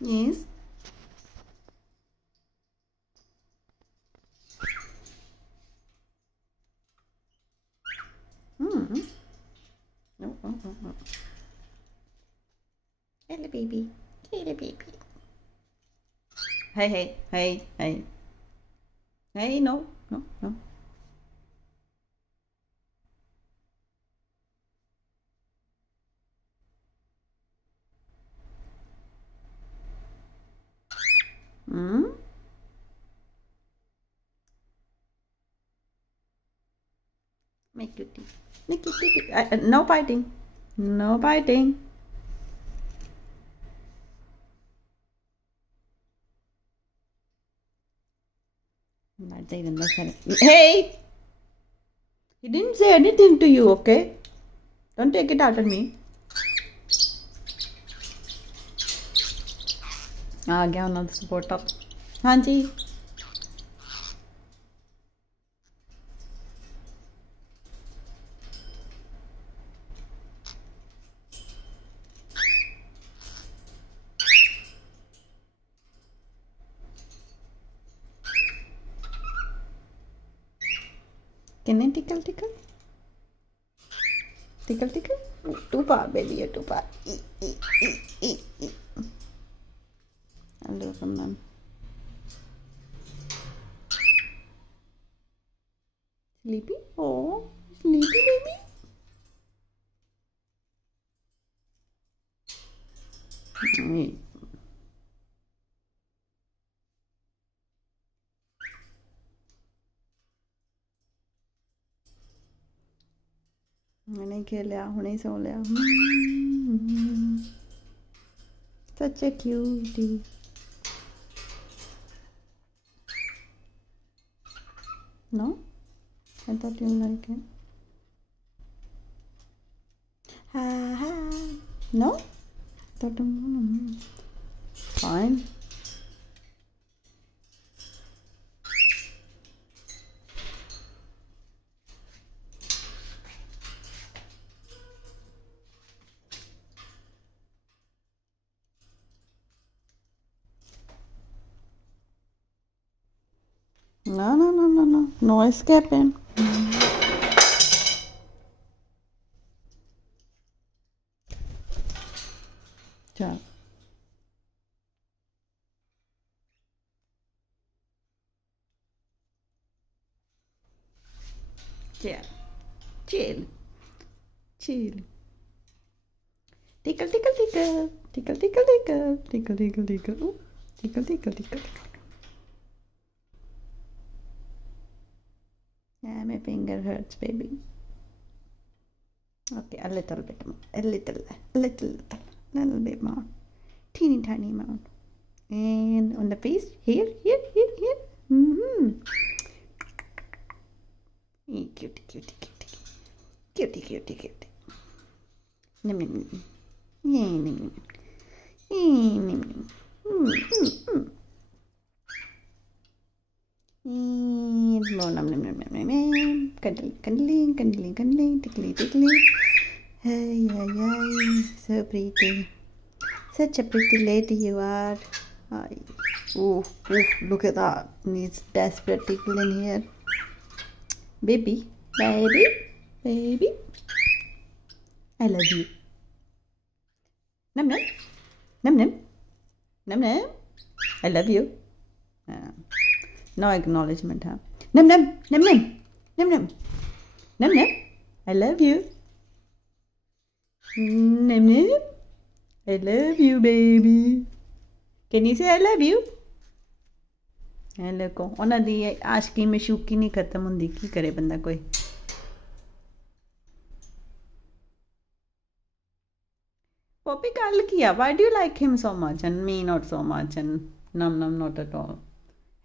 Yes. Hmm. No, no, no, no. Hello, baby. Hello, baby. Hey, hey, hey, hey. Hey, no, no, no. Hmm. Make it. Make it. No biting. No biting. Not even listen. Hey! He didn't say anything to you, okay? Don't take it out on me. आ गया उन्होंने support up. हाँ जी. Can I tickle, tickle? Tickle, tickle? Too far, baby, you're too far. I'll do it from now. Sleepy? Oh, sleepy, baby? मैंने खेला हुणे सो लिया. Such a cutie. No? I thought you like it. Ha ha. No? I thought fine. No, no, no, no, no. No escaping. Ciao. Chill. Chill. Chill. Tickle, tickle, tickle. Tickle, tickle, tickle. Tickle, tickle, tickle. Ooh. Tickle, tickle, tickle, tickle. Yeah, my finger hurts, baby. Okay, a little bit more. A little bit more. Teeny tiny amount. And on the face, here. Mm-hmm. Cutie. Nim, nim, nim. Cuddling, tickly. Hey, so pretty. Such a pretty lady you are. Ooh, look at that. Needs desperate tickle in here. Baby. I love you. Num. I love you. No acknowledgement, huh? Num. I love you. Num. I love you, baby. Can you say I love you? लोगों उन्होंने दी आशकी में शूकी नहीं खत्म होंगी की करे बंदा कोई. Poppy गल किया. Why do you like him so much and me not so much and num not at all?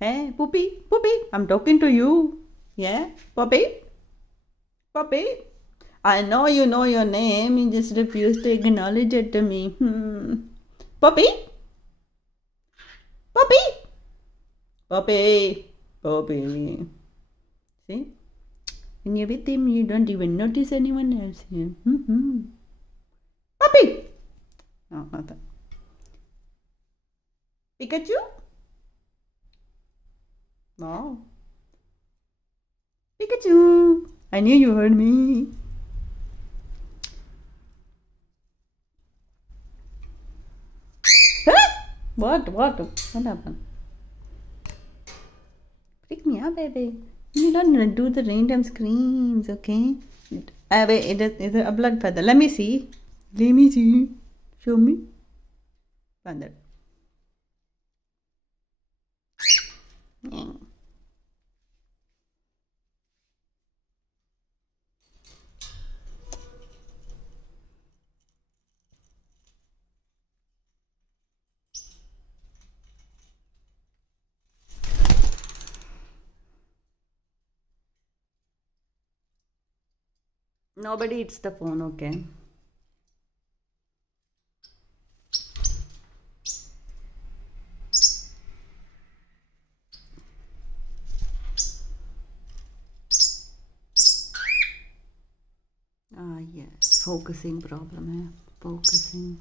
Hey, Poppy, I'm talking to you. Yeah, Poppy. I know you know your name. You just refuse to acknowledge it to me. Poppy. See? When you're with him, you don't even notice anyone else here. Poppy! No, not that. Pikachu? Wow. Pikachu! I knew you heard me. What happened? Freak me out, baby. You don't do the random screams, okay? Wait, is it a blood feather? Let me see. Show me. Feather. Nobody eats the phone, okay? Ah, yes. Focusing problem, eh? Focusing.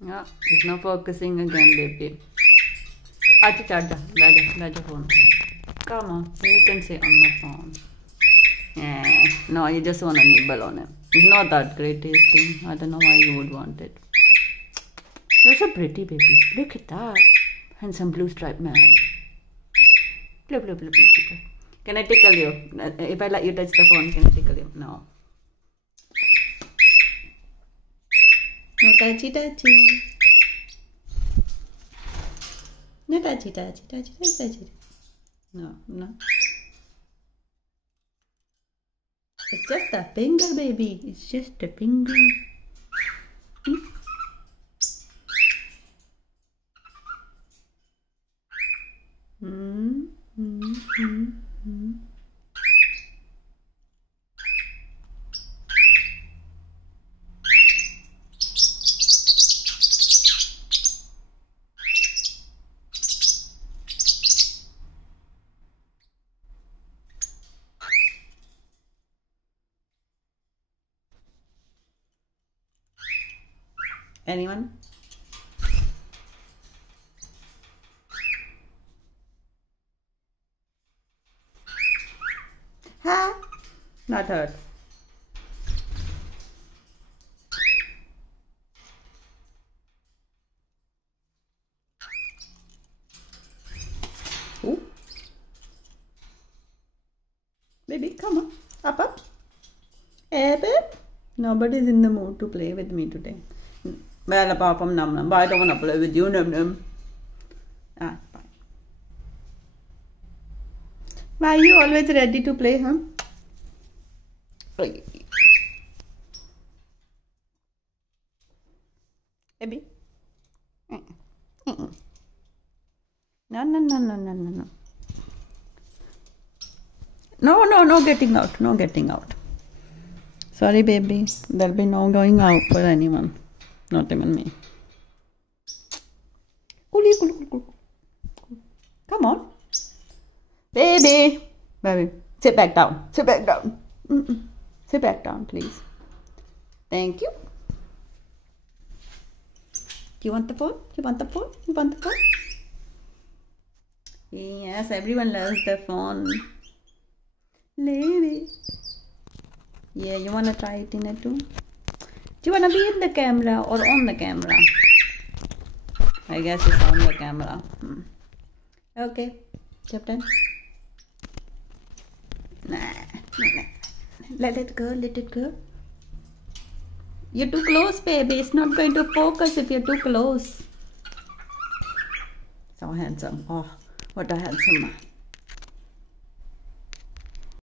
Yeah, it's not focusing again, baby. Acha, phone. Come on, you can say on the phone. Yeah, no, you just want to nibble on it. It's not that great tasting. I don't know why you would want it. You're so pretty, baby. Look at that. Handsome blue striped man. Blue. Can I tickle you? If I let you touch the phone, can I tickle you? No. No touchy. No touchy. No. It's just a finger, baby. It's just a finger. Anyone? Ha! Not hurt. Ooh. Baby, come on. Up. Hey, babe. Nobody's in the mood to play with me today. Well, apart from Num, but I don't want to play with you, Num. Ah, fine. Why are you always ready to play, huh? Baby. No. No getting out. Sorry, baby. There'll be no going out for anyone. Not even me. Come on. Baby. Sit back down. Sit back down, please. Thank you. You want the phone? Yes, everyone loves the phone. Baby. Yeah, you want to try it in it too? Do you want to be in the camera or on the camera? I guess it's on the camera. Okay, Captain. Nah. Let it go. You're too close, baby. It's not going to focus if you're too close. So handsome. Oh, What a handsome man.